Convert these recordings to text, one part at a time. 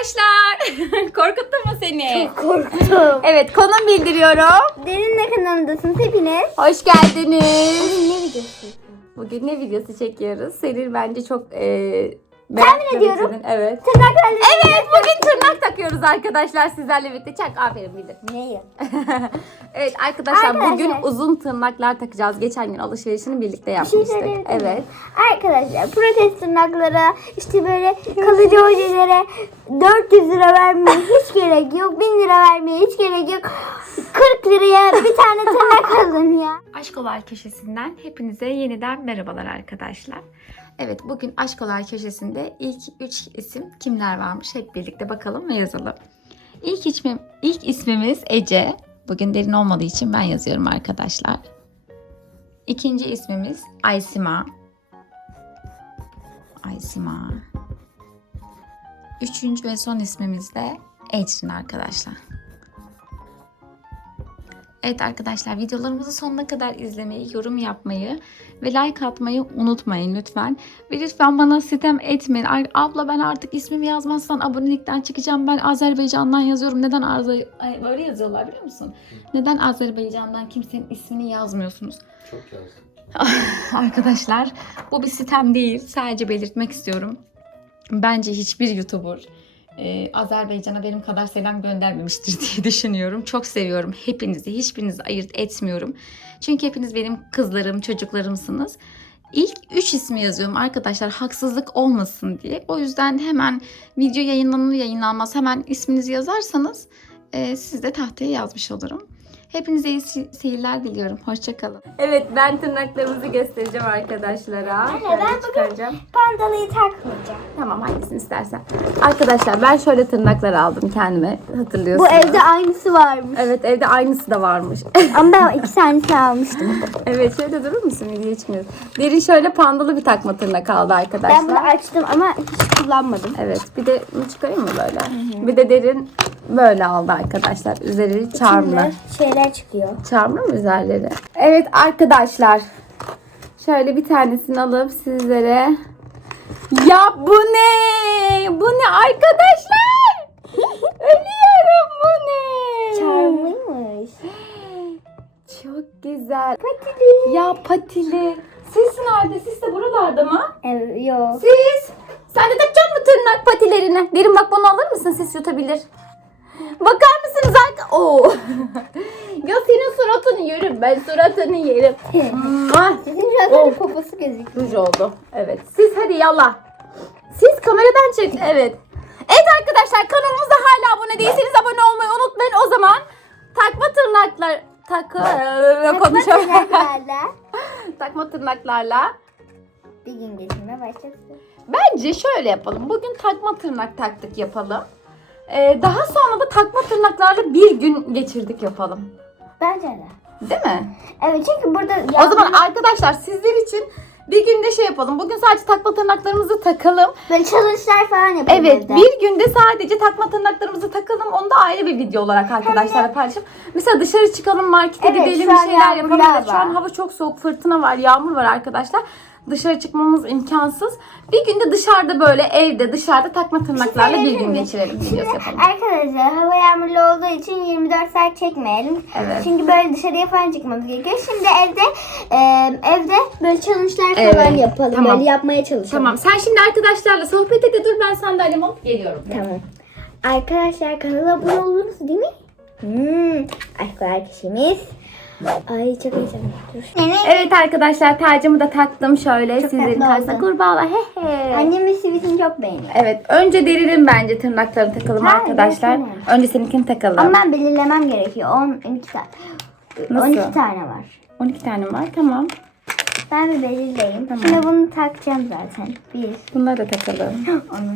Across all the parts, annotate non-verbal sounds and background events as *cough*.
arkadaşlar. *laughs* Korkuttum mu seni? Korktum. Evet konum bildiriyorum. Derinle kanalındasınız hepiniz. Hoş geldiniz. Bugün ne videosu? Bugün ne videosu çekiyoruz? Senin bence çok e, Tahmin ediyorum. Evet. Tırnaklarla Evet bugün tırnak takıyoruz arkadaşlar sizlerle birlikte. Çak aferin bildir. Neyi? *laughs* evet arkadaşlar, Arkadaşlar. bugün uzun tırnaklar takacağız. Geçen gün alışverişini birlikte Bir şey yapmıştık. söyleyebilir miyim? evet. Arkadaşlar protest tırnaklara işte böyle kalıcı ojelere 400 lira vermeye hiç gerek yok. 1000 lira vermeye hiç gerek yok. 40 liraya bir tane tırnak *laughs* alın ya. Aşkolar Köşesi'nden hepinize yeniden merhabalar arkadaşlar. Evet bugün Aşkolar Köşesi'nde ilk 3 isim kimler varmış hep birlikte bakalım ve yazalım. İlk, ismim, ilk ismimiz Ece. Bugün derin olmadığı için ben yazıyorum arkadaşlar. İkinci ismimiz Aysima. Aysima. Üçüncü ve son ismimiz de Ecrin arkadaşlar. Evet arkadaşlar videolarımızı sonuna kadar izlemeyi, yorum yapmayı ve like atmayı unutmayın lütfen. Ve lütfen bana sitem etmeyin. Abla ben artık ismimi yazmazsan abonelikten çıkacağım. Ben Azerbaycan'dan yazıyorum. Neden Azer Ay, böyle yazıyorlar biliyor musun? Neden Azerbaycan'dan kimsenin ismini yazmıyorsunuz? Çok yazdım. *laughs* Arkadaşlar bu bir sitem değil. Sadece belirtmek istiyorum. Bence hiçbir YouTuber e, Azerbaycan'a benim kadar selam göndermemiştir *laughs* diye düşünüyorum. Çok seviyorum hepinizi. Hiçbirinizi ayırt etmiyorum. Çünkü hepiniz benim kızlarım, çocuklarımsınız. İlk 3 ismi yazıyorum arkadaşlar haksızlık olmasın diye. O yüzden hemen video yayınlanır yayınlanmaz hemen isminizi yazarsanız e, siz de tahtaya yazmış olurum. Hepinize iyi se- seyirler diliyorum. Hoşçakalın. Evet ben tırnaklarımızı göstereceğim arkadaşlara. Anne, Şöyle ben bugün-. Pandalıyı takmayacağım. Tamam hangisini istersen. Arkadaşlar ben şöyle tırnaklar aldım kendime. Bu Hatırlıyorsunuz. evde aynısı varmış. Evet evde aynısı da varmış. *laughs* Ama ben iki tanesini almıştım. evet şöyle durur musun? Video çıkmıyor. Derin şöyle pandalı bir takma tırnak aldı arkadaşlar. Ben bunu açtım ama hiç kullanmadım. Evet bir de bunu çıkarayım mı böyle? Bir de derin böyle aldı arkadaşlar. Üzeri çarmlı. İçinde şeyler çıkıyor. Çarmlı mı üzerleri? Evet arkadaşlar. Şöyle bir tanesini alıp sizlere. Ya bu ne? Bu ne arkadaşlar? *laughs* Ölüyorum bu ne? Charmlıymış. Çok güzel. Patili. Ya patili. Sis nerede? Sis de buralarda mı? Evet, yok. Sis. Sen de takacak mı tırnak patilerini? Derin bak bunu alır mısın? Sis yutabilir. Bakar mısınız arka? Oo. ya senin suratını yerim. Ben suratını yerim. Mua. Sizin zaten poposu gözüküyor. Ruj oldu. Evet. Siz hadi yallah. Siz kameradan çek. Evet. Evet arkadaşlar kanalımıza hala abone değilseniz abone olmayı unutmayın. O zaman takma tırnaklar takı *laughs* konuşalım. Tırnaklarla takma tırnaklarla. bir gün geçirmeye başlasın. Bence şöyle yapalım. Bugün takma tırnak taktık yapalım. Ee, daha sonra da takma tırnaklarla bir gün geçirdik yapalım. Bence de. Değil mi? Evet çünkü burada O zaman arkadaşlar sizler için bir günde şey yapalım. Bugün sadece takma tırnaklarımızı takalım. böyle challenge'lar falan yapalım. Evet evde. bir günde sadece takma tırnaklarımızı takalım. Onu da ayrı bir video olarak arkadaşlarla paylaşalım. Mesela dışarı çıkalım markete Evet, gidelim bir şeyler yapalım. Evet, Şu an hava çok soğuk fırtına var yağmur var arkadaşlar. Dışarı çıkmamız imkansız. Bir günde dışarıda böyle evde dışarıda takma tırnaklarla bir gün geçirelim videosu yapalım. arkadaşlar hava yağmurlu olduğu için 24 saat çekmeyelim. Evet. Çünkü böyle dışarıya falan çıkmamız gerekiyor. Şimdi evde e, evde böyle challenge'lar Evet, falan yapalım. tamam. Böyle yapmaya çalışalım. Tamam sen şimdi arkadaşlarla sohbet et de dur ben sandalyemi alıp geliyorum. Tamam. Arkadaşlar kanala abone oluruz değil mi? Hmm. Aşklar arkadaşımız. Ay çok heyecanlı. Evet arkadaşlar tacımı da taktım şöyle sizlerin tatlı karşısına kurbağalar. He he. Annemin sivitini çok beğeniyor. Evet önce derinin bence tırnaklarını takalım Hayır, arkadaşlar. yok, Önce seninkini takalım. Ama ben belirlemem gerekiyor. 10, 12 tane. Nasıl? 12 tane var. 12 tane var tamam. Ben bir belirleyeyim. Tamam. Şimdi bunu takacağım zaten. Bir, Bunları da takalım. *gasps* onu,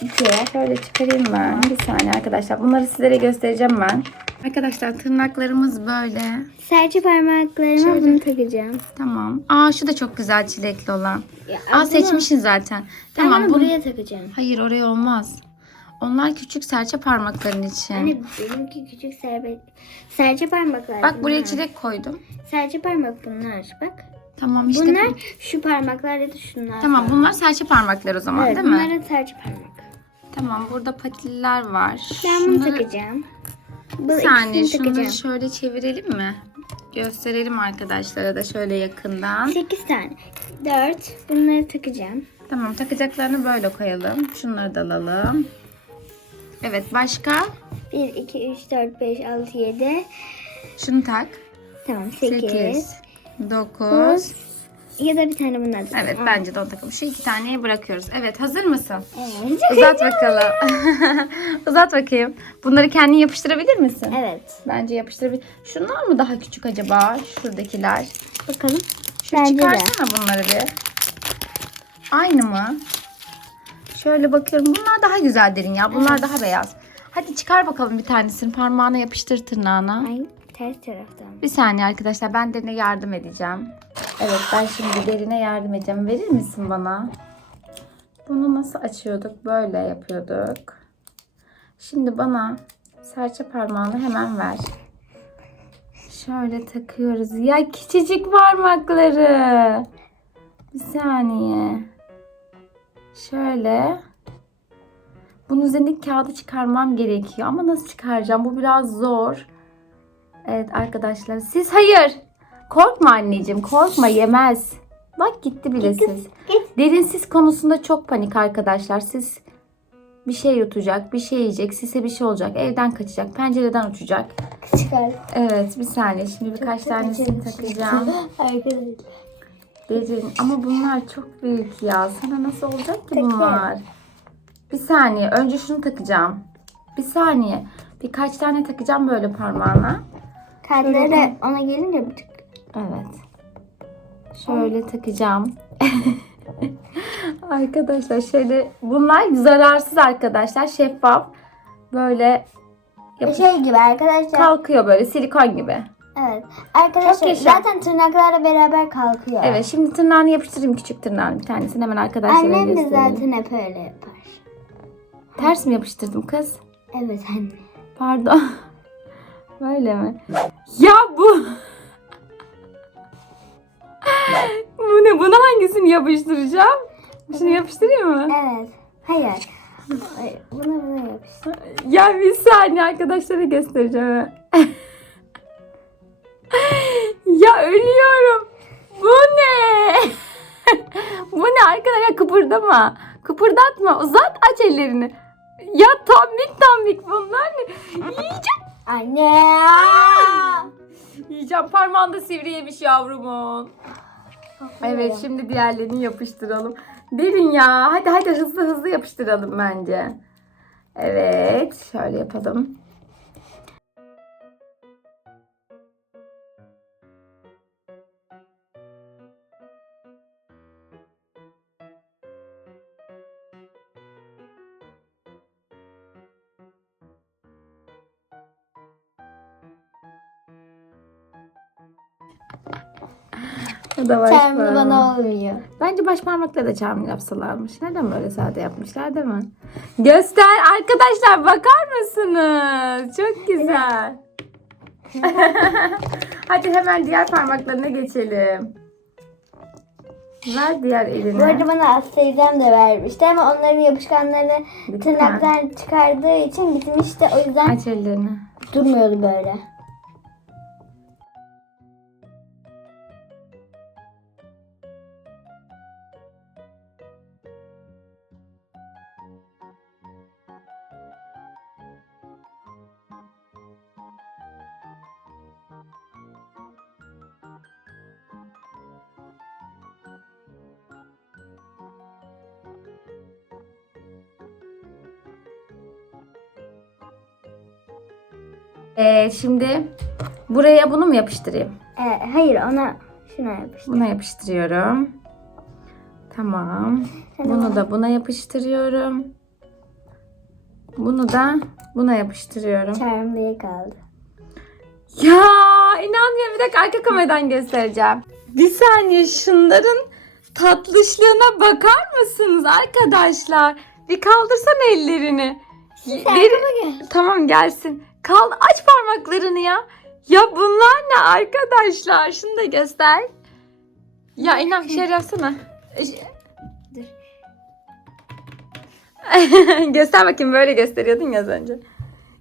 iki, Şöyle çıkarayım ben. Bir saniye arkadaşlar. Bunları sizlere göstereceğim ben. Arkadaşlar tırnaklarımız böyle. Serçe parmaklarıma Şöyle. bunu takacağım. Tamam. Aa şu da çok güzel çilekli olan. Ya, Aa seçmişsin zaten. Tamam bunu buraya takacağım. Hayır oraya olmaz. Onlar küçük serçe parmakların için. Hani benimki küçük serbe... serçe parmaklar. Bak buraya bunlar. çilek koydum. Serçe parmak bunlar. Bak. Tamam işte. bunlar bu. şu parmaklar ya da şunlar. Tamam bunlar serçe parmaklar o zaman Evet değil mi? bunların serçe parmak. Tamam burada patiller var. Ben bunu Şunları- takacağım. Bu Bir saniye takacağım. şöyle çevirelim mi? Gösterelim arkadaşlara da şöyle yakından. 8 tane. 4. Bunları takacağım. Tamam takacaklarını böyle koyalım. Şunları da alalım. Evet başka? 1, 2, 3, 4, 5, 6, 7. Şunu tak. Tamam 8. 8, 9. Ya da bir tane bunlar. Evet bence de onu takalım. Şu iki taneyi bırakıyoruz. Evet hazır mısın? Evet. *laughs* Uzat bakalım. *laughs* Uzat bakayım. Bunları kendin yapıştırabilir misin? evet. Bence yapıştırabilir. Şunlar mı daha küçük acaba? Şuradakiler. Bakalım. Şu Bence de. çıkarsana bunları bir. Aynı mı? Şöyle bakıyorum. Bunlar daha güzel derin ya. Bunlar daha beyaz. Hadi çıkar bakalım bir tanesini. Parmağına yapıştır tırnağına. Ay ters taraftan. Bir saniye arkadaşlar. Ben derine yardım edeceğim. Evet ben şimdi derine yardım edeceğim. Verir misin bana? Bunu nasıl açıyorduk? Böyle yapıyorduk. Şimdi bana serçe parmağını hemen ver. Şöyle takıyoruz. Ya küçücük parmakları. Bir saniye. Şöyle. Bunun üzerindeki kağıdı çıkarmam gerekiyor. Ama nasıl çıkaracağım? Bu biraz zor. Evet arkadaşlar. Siz hayır. Korkma anneciğim. Korkma yemez. Bak gitti bile siz. git. Derinsiz konusunda çok panik arkadaşlar. Siz bir şey yutacak, bir şey yiyecek, size bir şey olacak, evden kaçacak, pencereden uçacak. Çıkar. Evet bir saniye şimdi birkaç tanesini takacağım. *laughs* Arkadaşlar. Derin ama bunlar çok büyük ya. Sana nasıl olacak ki Takayım. bunlar? Bir saniye önce şunu takacağım. Bir saniye. Birkaç tane takacağım böyle parmağına. Kartları da ona gelince bir tık. Evet. Şöyle takacağım. *laughs* arkadaşlar şöyle bunlar zararsız arkadaşlar. Şeffaf. Böyle yapış- Şey gibi arkadaşlar. kalkıyor böyle silikon gibi. evet. Arkadaşlar zaten tırnaklarla beraber kalkıyor. Evet şimdi tırnağını yapıştırayım küçük tırnağını bir tanesini hemen arkadaşlara Annem de göstereyim. zaten hep öyle yapar. Ters mi yapıştırdım kız? Evet anne. Pardon. *laughs* Böyle mi? Ya bu. Bu ne? Bunu hangisini yapıştıracağım? Şunu yapıştırayım mı? Evet. Hayır. Buna buna yapıştır. Ya bir saniye arkadaşlara göstereceğim. *laughs* ya ölüyorum. Bu ne? *laughs* bu ne arkadaşlar kıpırdama. Kıpırdatma. Uzat aç ellerini. Ya tombik tombik bunlar ne? Yiyeceğim. Anne. Yiyeceğim. Parmağında sivri yemiş yavrumun. Evet şimdi diğerlerini yapıştıralım. Derin ya. Hadi hadi hızlı hızlı yapıştıralım bence. Evet. Şöyle yapalım. Bu da baş Çarmı parmağı. bana olmuyor. Bence baş parmakla da çarmı yapsalarmış. Neden böyle sade yapmışlar değil mi? Göster arkadaşlar bakar mısınız? Çok güzel. *laughs* Hadi hemen diğer parmaklarına geçelim. Ver diğer eline. Bu arada bana teyzem de vermişti ama onların yapışkanlarını Bitti mi? tırnaktan çıkardığı için bitmişti. O yüzden Aç ellerini. durmuyordu böyle. Ee, şimdi buraya bunu mu yapıştırayım? Ee, hayır ona şuna yapıştır. Buna yapıştırıyorum. Tamam. Bunu da buna yapıştırıyorum. Bunu da buna yapıştırıyorum. Çarmıya kaldı. Ya inanmıyorum bir dakika arka kameradan göstereceğim. Bir saniye şunların tatlışlığına bakar mısınız arkadaşlar? Bir kaldırsana ellerini. Deri- Tamam gelsin. Kal aç parmaklarını ya. Ya bunlar ne arkadaşlar? Şunu da göster. Ya inan şey yapsana. Dur. *laughs* Göster bakayım böyle gösteriyordun ya az önce.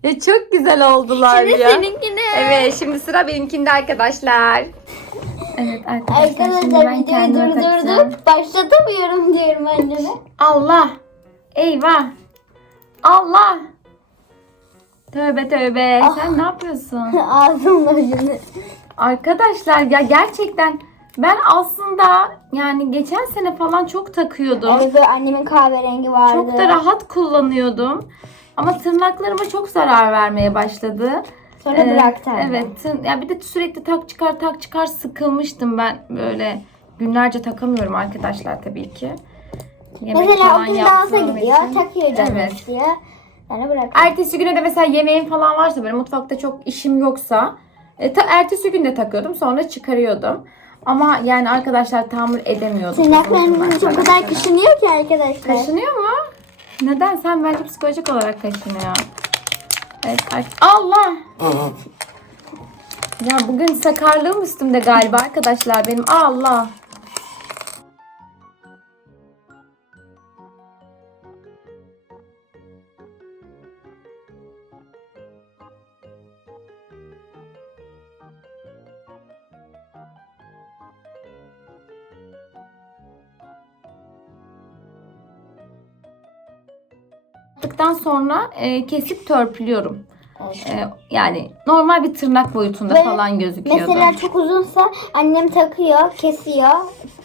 Ya çok güzel oldular Şimdi ya. seninkine. Evet şimdi sıra benimkinde arkadaşlar. Evet arkadaşlar, Arkadaşlar videoyu durdurduk. Başlatamıyorum diyorum anneme. Allah. Eyvah. Allah. Tövbe tövbe. Ah. Sen ne yapıyorsun? *laughs* Ağzımla ucunu. Arkadaşlar ya gerçekten ben aslında yani geçen sene falan çok takıyordum. Evet böyle annemin kahverengi vardı. Çok da rahat kullanıyordum. Ama tırnaklarıma çok zarar vermeye başladı. Sonra Ee, bıraktı anne. Evet. tır- ya bir de sürekli tak çıkar tak çıkar sıkılmıştım ben böyle günlerce takamıyorum arkadaşlar tabii ki. Yemek Mesela okul dansa gidiyor. için. Takıyor canım Evet. istiyor. Sonra bırakıyor. Ertesi güne de mesela yemeğim falan varsa böyle mutfakta çok işim yoksa e, ta- ertesi gün de takıyordum sonra çıkarıyordum. Ama yani arkadaşlar tahammül edemiyordum. Tırnaklarınız Uzun o kadar kaşınıyor ki arkadaşlar. Kaşınıyor mu? Neden? Sen bence psikolojik olarak kaşınıyor. Evet. ar- Allah! Ya bugün sakarlığım üstümde galiba arkadaşlar benim. Allah! Sonra e, kesip törpülüyorum. Evet. E, yani normal bir tırnak boyutunda Ve falan gözüküyordu. Mesela çok uzunsa annem takıyor, kesiyor.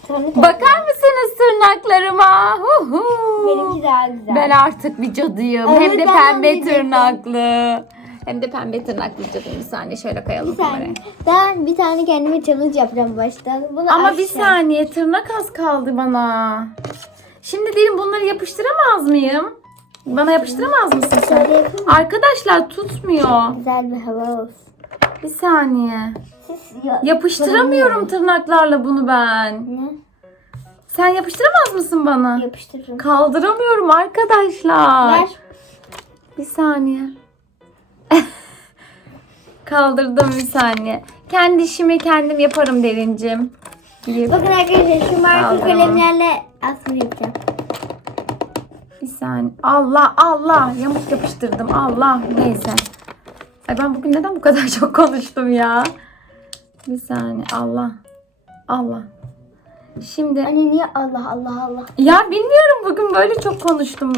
Sonra takıyor. Bakar mısınız tırnaklarıma? Hu hu. Benimki daha güzel. Ben artık bir cadıyım. Evet, Hem de ben pembe diyecektim. tırnaklı. Hem de pembe tırnaklı cadıyım. Bir saniye şöyle kayalım Bir saniye. Ben bir tane kendime challenge yapacağım başta. Bunu Ama bir saniye tırnak az kaldı bana. Şimdi diyelim bunları yapıştıramaz mıyım? Bana yapıştıramaz mısın sen? Şöyle yapayım mı? Arkadaşlar tutmuyor. Güzel bir hava olsun. Bir saniye. Siz ya- Yapıştıramıyorum tırnaklarla bunu ben. Ne? Sen yapıştıramaz mısın bana? Yapıştırırım. Kaldıramıyorum arkadaşlar. Ver. Bir saniye. *laughs* Kaldırdım bir saniye. Kendi işimi kendim yaparım derincim. Bakın arkadaşlar şu marka Aldım. kalemlerle yapacağım. Saniye. Allah Allah yamuk yapıştırdım. Allah neyse. Ay ben bugün neden bu kadar *laughs* çok konuştum ya? Bir saniye. Allah. Allah. Şimdi Anne niye Allah Allah Allah. ya bilmiyorum bugün böyle çok konuştum.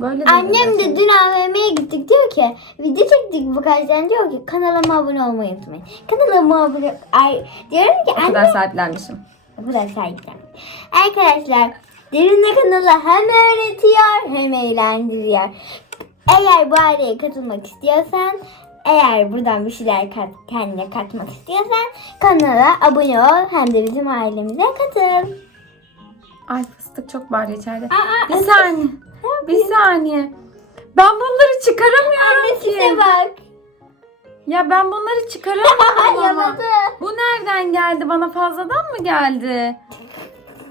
Böyle Annem de dün AVM'ye gittik diyor ki video çektik bu kaçtan diyor ki kanalıma abone olmayı unutmayın. Kanalıma abone Ay, diyorum ki anne kadar sahiplenmişim. bu da sahiplen. Arkadaşlar Derinle kanalı hem öğretiyor hem eğlendiriyor. Eğer bu aileye katılmak istiyorsan eğer buradan bir şeyler kat, kendine katmak istiyorsan kanala abone ol hem de bizim ailemize katıl. Ay fıstık çok bağırıyor içeride. Aa, Bir saniye. Bir saniye. Ben bunları çıkaramıyorum ki. size bak. Ya ben bunları *laughs* çıkaramıyorum ama. Yaladı. Bu nereden geldi? Bana fazladan mı geldi? *laughs*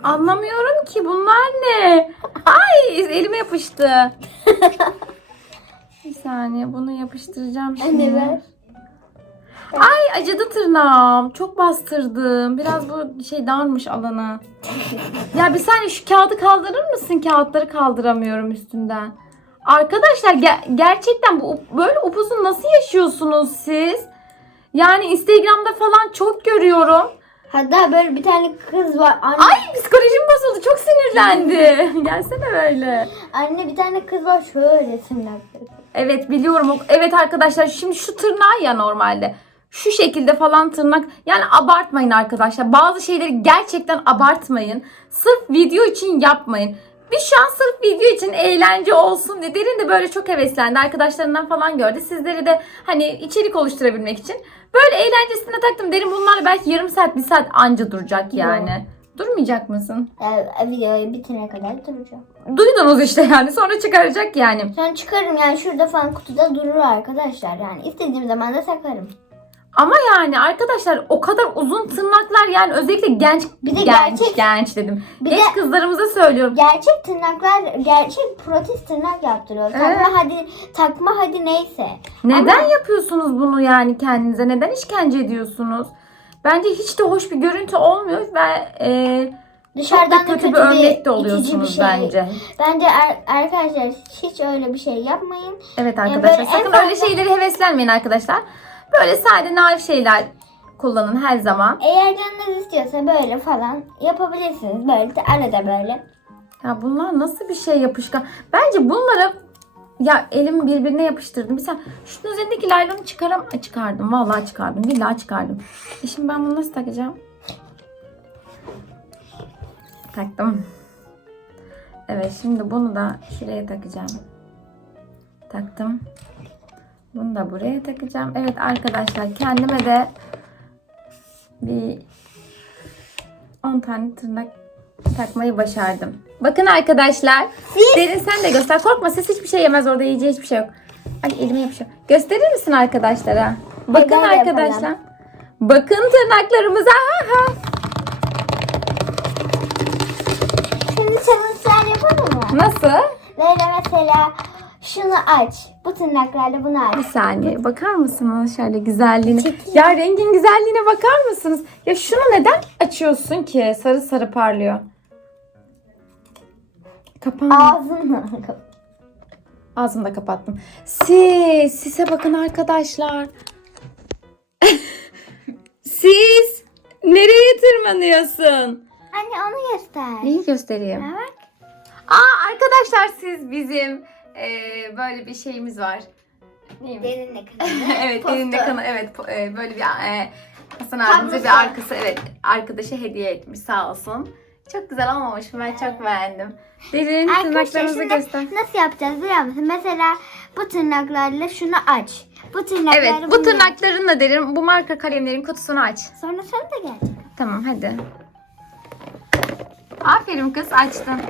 Anlamıyorum ki bunlar ne? Ay elime yapıştı. *laughs* Bir saniye bunu yapıştıracağım şimdi. Anne ver. Ay acıdı tırnağım. Çok bastırdım. Biraz bu şey darmış alanı. *laughs* Ya bir saniye şu kağıdı kaldırır mısın? Kağıtları kaldıramıyorum üstünden. Arkadaşlar ge- gerçekten bu böyle upuzun nasıl yaşıyorsunuz siz? Yani Instagram'da falan çok görüyorum. Hatta böyle bir tane kız var. Anne, Ay psikolojim bozuldu. Çok sinirlendi. *laughs* Gelsene böyle. anne bir tane kız var şöyle tırnakları. Evet biliyorum. O- Evet arkadaşlar şimdi şu tırnağı ya normalde. Şu şekilde falan tırnak. Yani abartmayın arkadaşlar. Bazı şeyleri gerçekten abartmayın. Sırf video için yapmayın. Biz şu an sırf video için eğlence olsun diye. Derin de böyle çok heveslendi. Arkadaşlarından falan gördü. Sizleri de hani içerik oluşturabilmek için. Böyle eğlencesine taktım. Derin bunlarla belki yarım saat bir saat anca duracak yani. Durmayacak mısın? Ee, videoyu bitirene kadar duracağım. Duydunuz işte yani. Sonra çıkaracak yani. Sonra çıkarım yani şurada falan kutuda durur arkadaşlar. Yani istediğim zaman da takarım. Ama yani arkadaşlar o kadar uzun tırnaklar yani özellikle genç Bir de genç gerçek- genç dedim. Bir genç de- kızlarımıza söylüyorum. Gerçek tırnaklar, gerçek protez tırnak yaptırıyor. Takma Evet. hadi, takma hadi neyse. Neden yapıyorsunuz bunu yani kendinize? Neden işkence ediyorsunuz? Bence hiç de hoş bir görüntü olmuyor ve e, Dışarıdan Çok da da kötü bir kötü örnek de oluyorsunuz bir şey. bence. Bence ar- arkadaşlar hiç öyle bir şey yapmayın. Evet Yani arkadaşlar böyle sakın öyle şeyleri heveslenmeyin arkadaşlar. Böyle sade naif şeyler kullanın her zaman. Eğer canınız istiyorsa böyle falan yapabilirsiniz. Böyle de arada böyle. Ya bunlar nasıl bir şey yapışkan? Bence bunları ya elim birbirine yapıştırdım. Bir sen şunun üzerindeki laylonu çıkaram çıkardım. Vallahi çıkardım. Billahi çıkardım. E şimdi ben bunu nasıl takacağım? Taktım. Evet şimdi bunu da şuraya takacağım. Taktım. Bunu da buraya takacağım. Evet arkadaşlar kendime de bir 10 tane tırnak takmayı başardım. Bakın arkadaşlar. Derin sen de göster. Korkma ses hiçbir şey yemez orada yiyeceği hiçbir şey yok. Ay elime yapışıyor. Gösterir misin arkadaşlara? Bakın de arkadaşlar. yapalım. Bakın tırnaklarımıza. Ha, ha. Şimdi challenge'lar yapalım mı? Nasıl? Böyle mesela şunu aç. Bu tırnaklarla bunu aç. Bir saniye bakar mısınız şöyle güzelliğine? Çekil. Ya rengin güzelliğine bakar mısınız? Ya şunu neden açıyorsun ki? Sarı sarı parlıyor. Kapan. Ağzını *laughs* Ağzımı da kapattım. Sis. Sise bakın arkadaşlar. *laughs* Sis. Nereye tırmanıyorsun? Anne onu göster. Neyi göstereyim? Ha, bak. Aa arkadaşlar siz bizim eee, böyle bir şeyimiz var. Neymiş? Derinle *laughs* kanalı. evet Postu. elinde kanı evet e, böyle bir e, Hasan abimize bir arkası evet arkadaşı hediye etmiş sağ olsun. Çok güzel olmamış mı? Ben çok beğendim. Derin şimdi göster. nasıl yapacağız biliyor musun? Mesela bu tırnaklarla şunu aç. Bu tırnaklarla Evet bu bunu- tırnaklarınla derin bu marka kalemlerin kutusunu aç. Sonra sana da gelecek. Tamam hadi. Aferin kız açtın.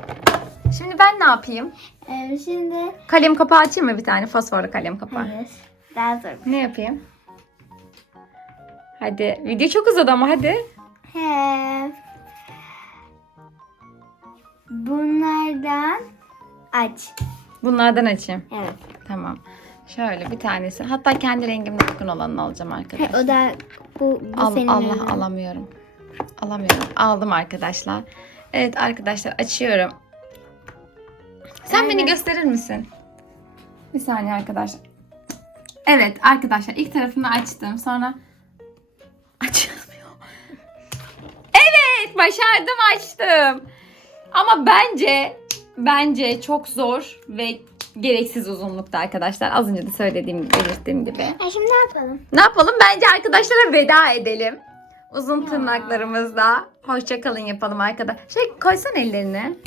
Şimdi ben ne yapayım? Ee, şimdi Kalem kapağı açayım mı bir tane fosforlu kalem kapağı? evet. Daha zor. Ne yapayım? Hadi video çok uzadı ama hadi. He. Bunlardan aç. Bunlardan açayım. Evet. Tamam. Şöyle bir tanesi. Hatta kendi rengimle uygun olanını alacağım He, arkadaşlar. o da bu, bu Al, senin Allah ürünün. alamıyorum. Alamıyorum. Aldım arkadaşlar. Evet arkadaşlar açıyorum. Sen beni Evet. gösterir misin? Bir saniye arkadaşlar. Evet arkadaşlar ilk tarafını açtım. Sonra açılmıyor. Evet başardım açtım. Ama bence bence çok zor ve gereksiz uzunlukta arkadaşlar. Az önce de söylediğim gibi belirttiğim gibi. Ha, şimdi ne yapalım? Ne yapalım? Bence arkadaşlara veda edelim. Uzun tırnaklarımızla. Hoşça kalın yapalım arkadaş. Şey koysan ellerini.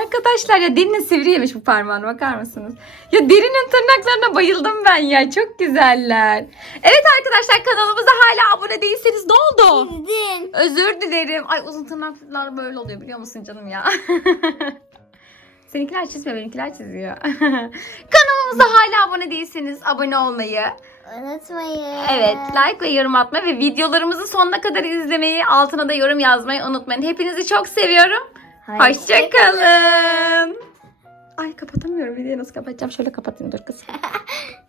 Arkadaşlar ya derinin sivriymiş bu parmağına bakar mısınız? Ya derinin tırnaklarına bayıldım ben ya. Çok güzeller. Evet arkadaşlar kanalımıza hala abone değilseniz ne oldu? Çizdin. Özür dilerim. Ay uzun tırnaklar böyle oluyor biliyor musun canım ya? *laughs* Seninkiler çizmiyor, benimkiler çiziyor. *laughs* Kanalımıza hala abone değilseniz abone olmayı, Unutmayın. evet like ve yorum atmayı ve videolarımızı sonuna kadar izlemeyi, altına da yorum yazmayı unutmayın. Hepinizi çok seviyorum. Hoşçakalın. Ay kapatamıyorum videoyu nasıl kapatacağım? Şöyle kapatayım dur kız. *laughs*